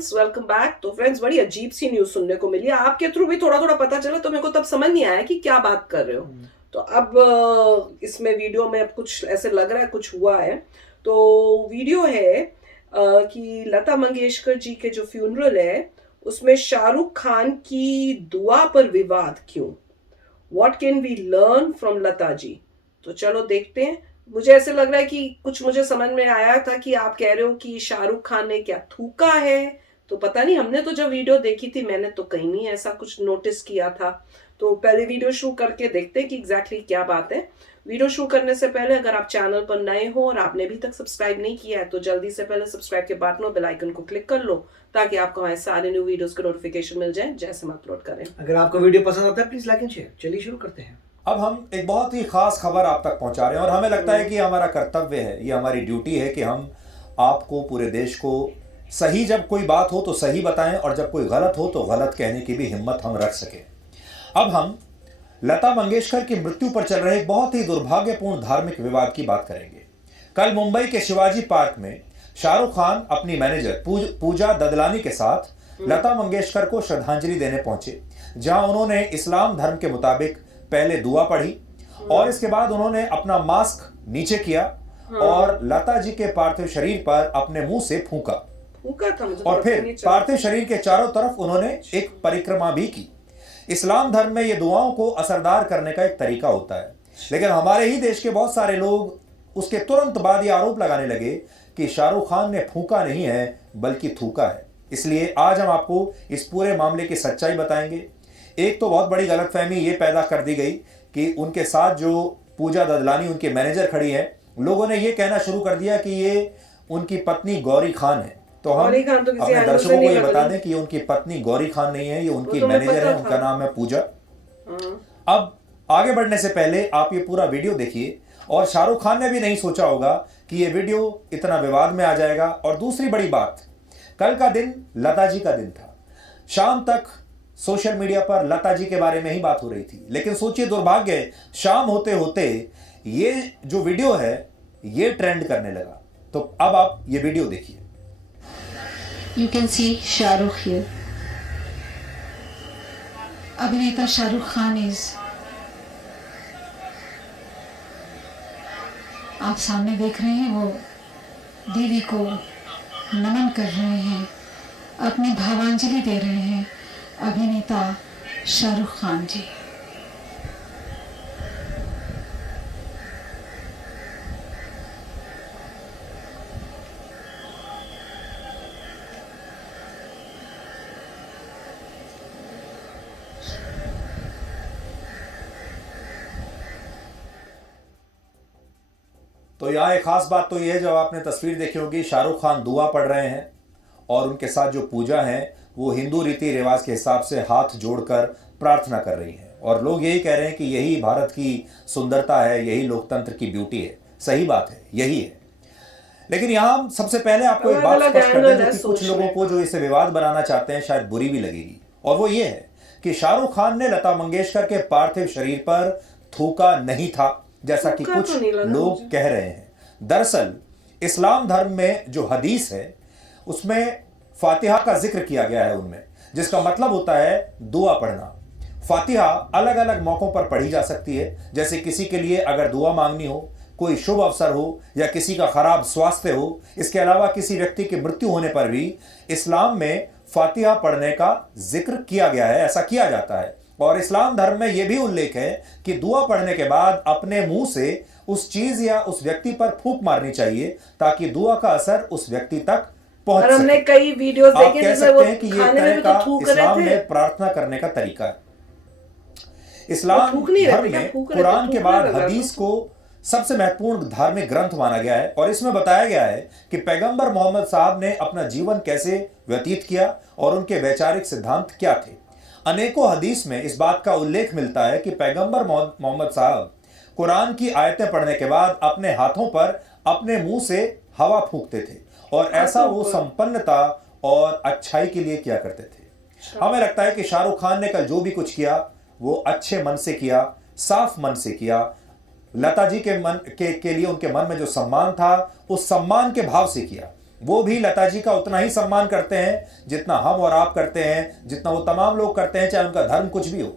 Friends, welcome back. तो friends, बड़ी अजीब सी न्यूज सुनने को मिली। आपके थ्रू भी थोड़ा थोड़ा पता चला, तो मेरे को तब समझ नहीं आया कि क्या बात कर रहे हो। तो अब इसमें वीडियो में अब कुछ ऐसे लग रहा है कुछ हुआ है। तो वीडियो है कि लता मंगेशकर जी के जो फ्यूनरल है उसमें शाहरुख खान की दुआ पर विवाद क्यों। What can we learn from Lata ji. तो चलो देखते हैं। मुझे ऐसे लग रहा है कि कुछ मुझे समझ में आया था कि आप कह रहे हो कि शाहरुख खान ने क्या थूका है। तो पता नहीं, हमने तो जब वीडियो देखी थी मैंने तो कहीं नहीं ऐसा कुछ नोटिस किया था। तो पहले वीडियो शुरू करके देखते हैं कि एग्जैक्टली क्या बात है। वीडियो शुरू करने से पहले अगर आप चैनल पर नए हो और आपने अभी तक सब्सक्राइब नहीं किया है तो जल्दी से पहले सब्सक्राइब के बटन और बेल आइकन को क्लिक कर लो, ताकि आपको हमारे सारे न्यू वीडियोस के नोटिफिकेशन मिल जाए जैसे हम अपलोड करें। अगर आपको वीडियो पसंद आता है प्लीज लाइक एंड शेयर। चलिए शुरू करते हैं। अब हम एक बहुत ही खास खबर आप तक पहुंचा रहे हैं और हमें लगता है कि हमारा कर्तव्य है, ये हमारी ड्यूटी है कि हम आपको, पूरे देश को सही, जब कोई बात हो तो सही बताएं और जब कोई गलत हो तो गलत कहने की भी हिम्मत हम रख सकें। अब हम लता मंगेशकर की मृत्यु पर चल रहे एक बहुत ही दुर्भाग्यपूर्ण धार्मिक विवाद की बात करेंगे। कल मुंबई के शिवाजी पार्क में शाहरुख खान अपनी मैनेजर पूजा ददलानी के साथ लता मंगेशकर को श्रद्धांजलि देने पहुंचे, जहां उन्होंने इस्लाम धर्म के मुताबिक पहले दुआ पढ़ी और इसके बाद उन्होंने अपना मास्क नीचे किया और लता जी के पार्थिव शरीर पर अपने मुंह से फूंका था और फिर पार्थिव शरीर के चारों तरफ उन्होंने एक परिक्रमा भी की। इस्लाम धर्म में ये दुआओं को असरदार करने का एक तरीका होता है, लेकिन हमारे ही देश के बहुत सारे लोग उसके तुरंत बाद ये आरोप लगाने लगे कि शाहरुख खान ने फूंका नहीं है बल्कि थूका है। इसलिए आज हम आपको इस पूरे मामले की सच्चाई बताएंगे। एक तो बहुत बड़ी गलतफहमी ये पैदा कर दी गई कि उनके साथ जो पूजा ददलानी उनके मैनेजर खड़ी है, लोगों ने ये कहना शुरू कर दिया कि ये उनकी पत्नी गौरी खान है। तो हम अपने दर्शकों को ये बता दें कि ये उनकी पत्नी गौरी खान नहीं है, ये उनकी मैनेजर है, उनका नाम है पूजा। अब आगे बढ़ने से पहले आप ये पूरा वीडियो देखिए, और शाहरुख खान ने भी नहीं सोचा होगा कि ये वीडियो इतना विवाद में आ जाएगा। और दूसरी बड़ी बात, कल का दिन लता जी का दिन था। शाम तक सोशल मीडिया पर लता जी के बारे में ही बात हो रही थी, लेकिन सोचिए दुर्भाग्य, शाम होते होते ये जो वीडियो है ये ट्रेंड करने लगा। तो अब आप ये वीडियो देखिए। You can see Shahrukh here. अभिनेता शाहरुख खान इज, आप सामने देख रहे हैं, वो दीदी को नमन कर रहे हैं, अपनी भावांजलि दे रहे हैं अभिनेता शाहरुख खान जी। तो यहाँ एक खास बात तो यह है, जब आपने तस्वीर देखी होगी, शाहरुख खान दुआ पढ़ रहे हैं और उनके साथ जो पूजा है वो हिंदू रीति रिवाज के हिसाब से हाथ जोड़कर प्रार्थना कर रही है। और लोग यही कह रहे हैं कि यही भारत की सुंदरता है, यही लोकतंत्र की ब्यूटी है। सही बात है, यही है। लेकिन यहाँ हम सबसे पहले आपको एक बात स्पष्ट कर दें, कि कुछ लोगों को जो इसे विवाद बनाना चाहते हैं शायद बुरी भी लगेगी, और वो ये है कि शाहरुख खान ने लता मंगेशकर के पार्थिव शरीर पर थूका नहीं था, जैसा कि कुछ लोग कह रहे हैं। दरअसल इस्लाम धर्म में जो हदीस है उसमें फातिहा का जिक्र किया गया है उनमें, जिसका मतलब होता है दुआ पढ़ना। फातिहा अलग अलग मौकों पर पढ़ी जा सकती है, जैसे किसी के लिए अगर दुआ मांगनी हो, कोई शुभ अवसर हो, या किसी का खराब स्वास्थ्य हो। इसके अलावा किसी व्यक्ति की मृत्यु होने पर भी इस्लाम में फातिहा पढ़ने का जिक्र किया गया है, ऐसा किया जाता है। और इस्लाम धर्म में यह भी उल्लेख है कि दुआ पढ़ने के बाद अपने मुंह से उस चीज या उस व्यक्ति पर फूंक मारनी चाहिए, ताकि दुआ का असर उस व्यक्ति तक पहुंच सके। हमने कई वीडियोस देखे, आप कह सकते हैं कि यह तरह का इस्लाम में प्रार्थना करने का तरीका है। इस्लाम धर्म में कुरान के बाद हदीस को सबसे महत्वपूर्ण धार्मिक ग्रंथ माना गया है, और इसमें बताया गया है कि पैगंबर मोहम्मद साहब ने अपना जीवन कैसे व्यतीत किया और उनके वैचारिक सिद्धांत क्या थे। अनेकों हदीस में इस बात का उल्लेख मिलता है कि पैगंबर मोहम्मद साहब कुरान की आयतें पढ़ने के बाद अपने हाथों पर अपने मुंह से हवा फूंकते थे, और ऐसा वो संपन्नता और अच्छाई के लिए किया करते थे। हमें लगता है कि शाहरुख खान ने कल जो भी कुछ किया वो अच्छे मन से किया, साफ मन से किया। लता जी के लिए उनके मन में जो सम्मान था उस सम्मान के भाव से किया। वो भी लता जी का उतना ही सम्मान करते हैं जितना हम और आप करते हैं, जितना वो तमाम लोग करते हैं, चाहे उनका धर्म कुछ भी हो।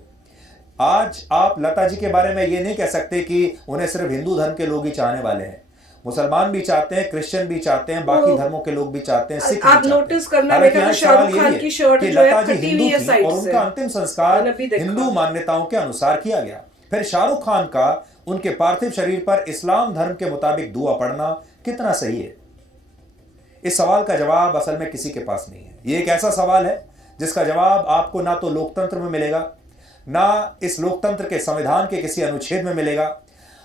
आज आप लता जी के बारे में ये नहीं कह सकते कि उन्हें सिर्फ हिंदू धर्म के लोग ही चाहने वाले हैं। मुसलमान भी चाहते हैं, क्रिश्चियन भी चाहते हैं, बाकी धर्मों के लोग भी चाहते हैं, सिख भी आप चाहते हैं। नोटिस करना, हालांकि देखा यहाँ तो शाहरुख सवाल ये खान भी की है शर्ट कि जो है लता जी फटी हिंदू हुई है थी साइड और से। उनका अंतिम संस्कार मैंने अभी देखा। हिंदू मान्यताओं के अनुसार किया गया। फिर शाहरुख खान का उनके पार्थिव शरीर पर इस्लाम धर्म के मुताबिक दुआ पढ़ना कितना सही है? इस सवाल का जवाब असल में किसी के पास नहीं है। ये एक ऐसा सवाल है जिसका जवाब आपको ना तो लोकतंत्र में मिलेगा, ना इस लोकतंत्र के संविधान के किसी अनुच्छेद में मिलेगा,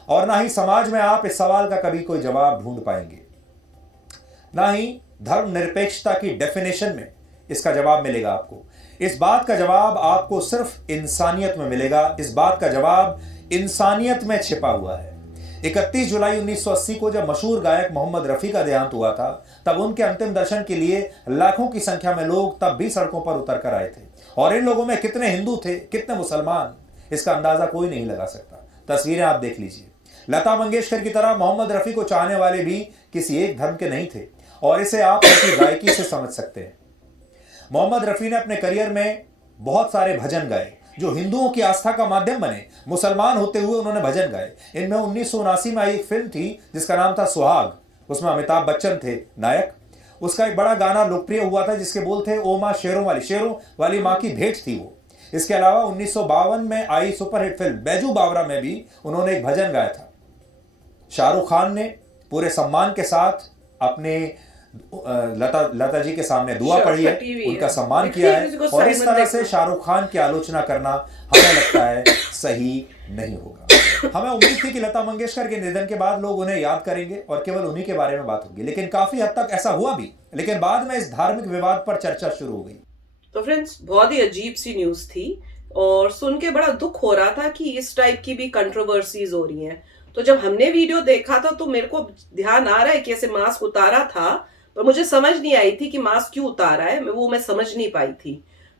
और ना ही समाज में आप इस सवाल का कभी कोई जवाब ढूंढ पाएंगे। ना ही धर्मनिरपेक्षता की डेफिनेशन में इसका जवाब मिलेगा आपको। इस बात का जवाब आपको सिर्फ इंसानियत में मिलेगा। इस बात का जवाब इंसानियत में छिपा हुआ है। 31 जुलाई 1980 को जब मशहूर गायक मोहम्मद रफी का देहांत हुआ था, तब उनके अंतिम दर्शन के लिए लाखों की संख्या में लोग तब भी सड़कों पर उतर कर आए थे। और इन लोगों में कितने हिंदू थे, कितने मुसलमान, इसका अंदाजा कोई नहीं लगा सकता। तस्वीरें आप देख लीजिए। लता मंगेशकर की तरह मोहम्मद रफी को चाहने वाले भी किसी एक धर्म के नहीं थे, और इसे आप उनकी गायकी से समझ सकते हैं। मोहम्मद रफी ने अपने करियर में बहुत सारे भजन गाए जो हिंदुओं की आस्था का माध्यम बने। मुसलमान होते हुए उन्होंने भजन गाए। इनमें 1979 में आई एक फिल्म थी जिसका नाम था सुहाग। उसमें अमिताभ बच्चन थे नायक। उसका एक बड़ा गाना लोकप्रिय हुआ था जिसके बोल थे, ओ माँ शेरों वाली माँ की भेंट थी वो। इसके अलावा 1952 में आई सुपरहिट फिल्म बैजू बावरा में भी उन्होंने एक भजन गाया था। शाहरुख खान ने पूरे सम्मान के साथ अपने लता जी के सामने दुआ पढ़ी है, उनका सम्मान किया है, और इस तरह से शाहरुख खान की आलोचना करना हमें लगता है सही नहीं होगा। हमें उम्मीद थी कि लता मंगेशकर के निधन के बाद लोग उन्हें याद करेंगे और केवल उन्हीं के बारे में बात होगी, लेकिन काफी हद तक ऐसा हुआ भी। लेकिन बाद में इस धार्मिक विवाद पर चर्चा शुरू हो गई। तो फ्रेंड्स, बहुत ही अजीब सी न्यूज थी और सुन के बड़ा दुख हो रहा था कि इस टाइप की भी कंट्रोवर्सीज हो रही हैं। तो जब हमने वीडियो देखा था तो मेरे को ध्यान आ रहा है कि ऐसे मास्क उतारा था, पर मुझे समझ नहीं आई थी कि मास्क क्यों उतारा है, मैं समझ नहीं पाई थी।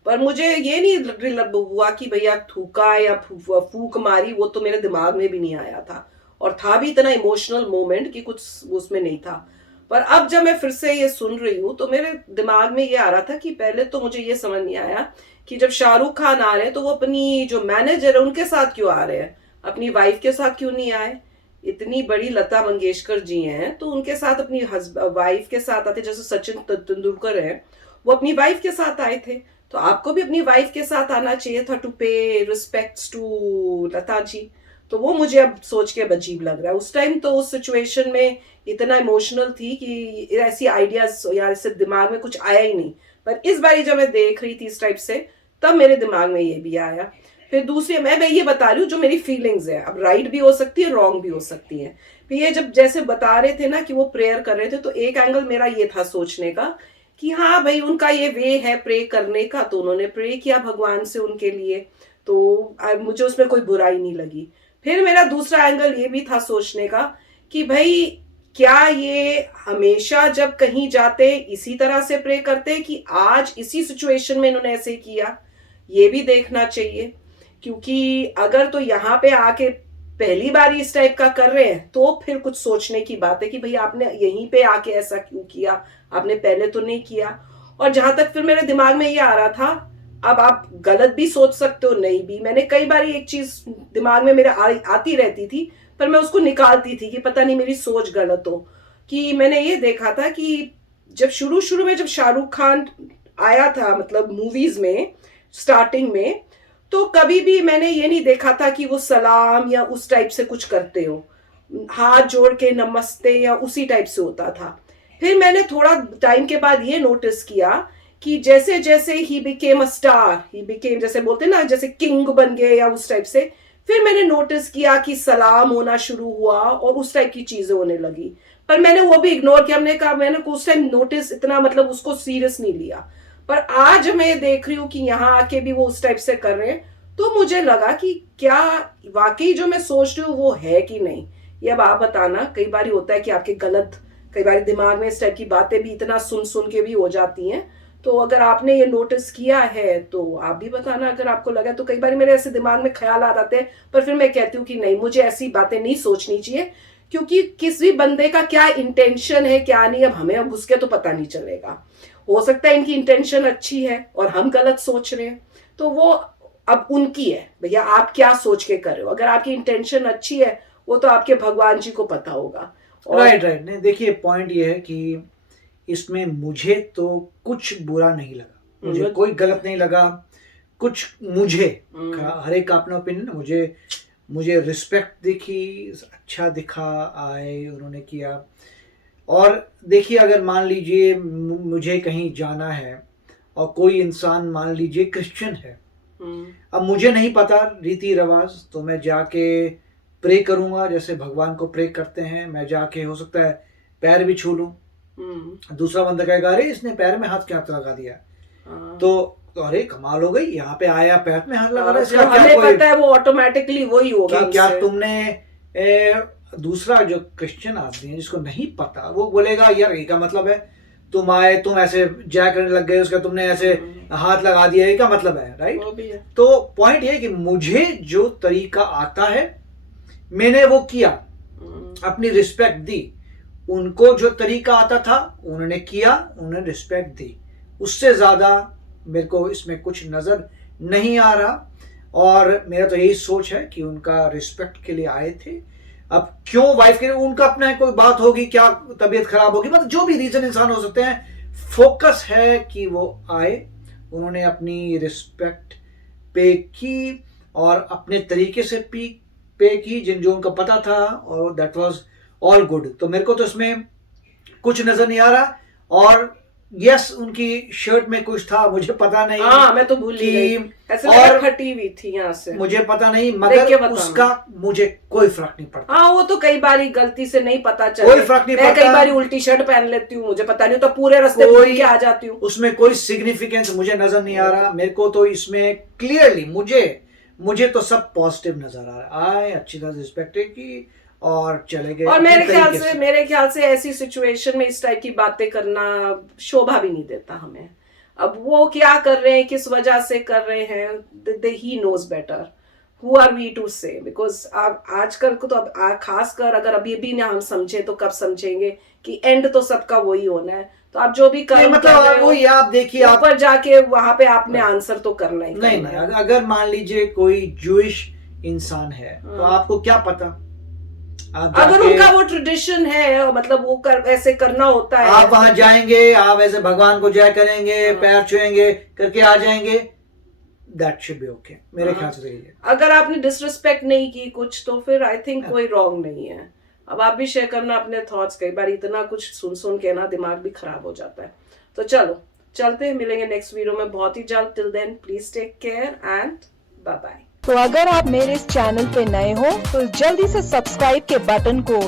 पर मुझे ये नहीं हुआ कि भैया थूका या फूक मारी, वो तो मेरे दिमाग में भी नहीं आया था, और था भी इतना इमोशनल मोमेंट कि कुछ उसमें नहीं था। पर अब जब मैं फिर से ये सुन रही हूँ तो मेरे दिमाग में ये आ रहा था कि पहले तो मुझे ये समझ नहीं आया कि जब शाहरुख खान आ रहे हैं तो वो अपनी जो मैनेजर है उनके साथ क्यों आ रहे हैं, अपनी वाइफ के साथ क्यों नहीं आए? इतनी बड़ी लता मंगेशकर जी हैं तो उनके साथ अपनी वाइफ के साथ आते, जैसे सचिन तेंदुलकर है वो अपनी वाइफ के साथ आए थे, तो आपको भी अपनी वाइफ के साथ आना चाहिए था टू पे रिस्पेक्ट्स टू लता जी। तो वो मुझे अब सोच के अजीब लग रहा है। उस टाइम तो उस सिचुएशन में इतना इमोशनल थी कि ऐसी आइडियाज यार इससे दिमाग में कुछ आया ही नहीं। पर इस बारी जब मैं देख रही थी इस टाइप से, तब मेरे दिमाग में ये भी आया। फिर दूसरी मैं ये बता रही हूँ जो मेरी फीलिंग्स है, अब राइट भी हो सकती है, रॉन्ग भी हो सकती है। फिर ये जब जैसे बता रहे थे ना कि वो प्रेयर कर रहे थे, तो एक एंगल मेरा ये था सोचने का कि हाँ भाई उनका ये वे है प्रे करने का, तो उन्होंने प्रे किया भगवान से उनके लिए, तो मुझे उसमें कोई बुराई नहीं लगी। फिर मेरा दूसरा एंगल ये भी था सोचने का कि भाई क्या ये हमेशा जब कहीं जाते इसी तरह से प्रे करते कि आज इसी सिचुएशन में इन्होंने ऐसे किया, ये भी देखना चाहिए। क्योंकि अगर तो यहाँ पे आके पहली बार इस टाइप का कर रहे हैं तो फिर कुछ सोचने की बात है कि भाई आपने यहीं पे आके ऐसा क्यों किया, आपने पहले तो नहीं किया। और जहां तक फिर मेरे दिमाग में ये आ रहा था, अब आप गलत भी सोच सकते हो, नहीं भी। मैंने कई बार एक चीज दिमाग में मेरे आती रहती थी, पर मैं उसको निकालती थी कि पता नहीं मेरी सोच गलत हो। कि मैंने ये देखा था कि जब शुरू में जब शाहरुख खान आया था मतलब मूवीज में स्टार्टिंग में, तो कभी भी मैंने ये नहीं देखा था कि वो सलाम या उस टाइप से कुछ करते हो, हाथ जोड़ के नमस्ते या उसी टाइप से होता था। फिर मैंने थोड़ा टाइम के बाद ये नोटिस किया कि जैसे जैसे he became a star, he became जैसे बोलते ना जैसे किंग बन गए या उस टाइप से, फिर मैंने नोटिस किया कि सलाम होना शुरू हुआ और उस टाइप की चीजें होने लगी। पर मैंने वो भी इग्नोर किया। हमने कहा मैंने उस टाइम नोटिस इतना मतलब उसको सीरियस नहीं लिया। पर आज मैं देख रही हूँ कि यहाँ आके भी वो उस टाइप से कर रहे हैं, तो मुझे लगा कि क्या वाकई जो मैं सोच रही हूँ वो है कि नहीं। ये अब आप बताना। कई बार होता है कि आपके गलत, कई बार दिमाग में इस टाइप की बातें भी इतना सुन के भी हो जाती हैं। तो अगर आपने ये नोटिस किया है तो आप भी बताना अगर आपको लगा। तो कई बार मेरे ऐसे दिमाग में ख्याल आ जाते हैं, पर फिर मैं कहती हूँ कि नहीं, मुझे ऐसी बातें नहीं सोचनी चाहिए, क्योंकि किसी बंदे का क्या इंटेंशन है क्या नहीं, अब हमें अब घुस के तो पता नहीं चलेगा। हो सकता है इनकी इंटेंशन अच्छी है और हम गलत सोच रहे हैं, तो वो अब उनकी है भैया, आप क्या सोच के कर रहे हो। अगर आपकी इंटेंशन अच्छी है वो तो आपके भगवान जी को पता होगा। राइट नहीं, देखिए पॉइंट ये है कि इसमें मुझे तो कुछ बुरा नहीं लगा, मुझे कोई गलत नहीं लगा कुछ। मुझे हर एक का अपना ओपिनियन, मुझे रिस्पेक्ट दिखी, अच्छा दिखा, आए उन्होंने किया। और देखिए अगर मान लीजिए मुझे कहीं जाना है और कोई इंसान मान लीजिए क्रिश्चियन है, अब मुझे नहीं पता रीति रिवाज, तो मैं जाके प्रे करूंगा जैसे भगवान को प्रे करते हैं। मैं जाके हो सकता है पैर भी छू लूं, दूसरा बंदा कहेगा अरे इसने पैर में हाथ क्या लगा दिया, तो अरे कमाल हो गई, यहाँ पे आया पैर में हाथ लगा रहा है, हमें पता है वो ऑटोमेटिकली वही होगा। क्या तुमने दूसरा जो क्रिश्चियन आदमी है जिसको नहीं पता, वो बोलेगा यार ये क्या मतलब है, तुम आए तुम ऐसे जय करने लग गए, उसका तुमने ऐसे हाथ लगा दिया, ये क्या मतलब है, राइट। तो पॉइंट ये है कि मुझे जो तरीका आता है मैंने वो किया, अपनी रिस्पेक्ट दी। उनको जो तरीका आता था उन्होंने किया, उन्होंने रिस्पेक्ट दी, उससे ज्यादा मेरे को इसमें कुछ नजर नहीं आ रहा। और मेरा तो यही सोच है कि उनका रिस्पेक्ट के लिए आए थे। अब क्यों वाइफ के लिए, उनका अपना कोई बात होगी, क्या तबीयत खराब होगी, मतलब जो भी रीजन इंसान हो सकते हैं, फोकस है कि वो आए, उन्होंने अपनी रिस्पेक्ट पे की और अपने तरीके से पे की जो उनको पता था, और दैट वाज ऑल गुड। तो मेरे को तो इसमें कुछ नजर नहीं आ रहा। और यस उनकी शर्ट में कुछ था, मुझे पता नहीं, मैं तो भूल गई, ऐसे और फटी हुई थी यहाँ से, मुझे पता नहीं, मगर उसका मुझे कोई फर्क नहीं पड़ता। वो तो कई बारी गलती से नहीं पता चला, कोई फर्क नहीं पड़ता। मैं कई बारी उल्टी शर्ट पहन लेती हूँ, मुझे पता नहीं, तो पूरे रास्ते घूम के आ जाती हूँ, उसमें कोई सिग्निफिकेंस मुझे नजर नहीं आ रहा। मेरे को तो इसमें क्लियरली मुझे तो सब पॉजिटिव नजर आ रहा है। अच्छी तरह रिस्पेक्ट की और चले गए। और मेरे ख्याल से ऐसी सिचुएशन में इस टाइप की बातें करना शोभा भी नहीं देता हमें। अब वो क्या कर रहे हैं, किस वजह से कर रहे हैं, he knows better, who are we to say. Because आजकल को तो अब खास कर अगर अभी भी ना हम समझे तो कब समझेंगे कि एंड तो सबका वही होना है। तो आप जो भी कर मतलब वही आप देखिए, आप पर जाके वहां पे आपने आंसर तो करना ही नहीं। अगर मान लीजिए कोई जूइश इंसान है तो आपको क्या पता, अगर उनका वो ट्रेडिशन है, मतलब वो ऐसे करना होता है, आप वहां जाएंगे, आप ऐसे भगवान को जय करेंगे, पैर छुएंगे, करके आ जाएंगे, दैट शुड बी ओके मेरे ख्याल से। अगर आपने डिसरिस्पेक्ट नहीं की कुछ, तो फिर आई थिंक कोई रॉन्ग नहीं है। अब आप भी शेयर करना अपने थॉट्स, कई बार इतना कुछ सुन के ना दिमाग भी खराब हो जाता है। तो चलो चलते हैं, मिलेंगे नेक्स्ट वीडियो में बहुत ही जल्द। Till then please take care and bye bye. तो अगर आप मेरे इस चैनल पे नए हो तो जल्दी से सब्सक्राइब के बटन को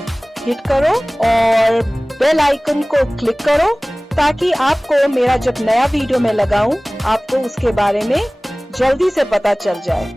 हिट करो और बेल आइकन को क्लिक करो, ताकि आपको मेरा जब नया वीडियो मैं लगाऊं आपको उसके बारे में जल्दी से पता चल जाए।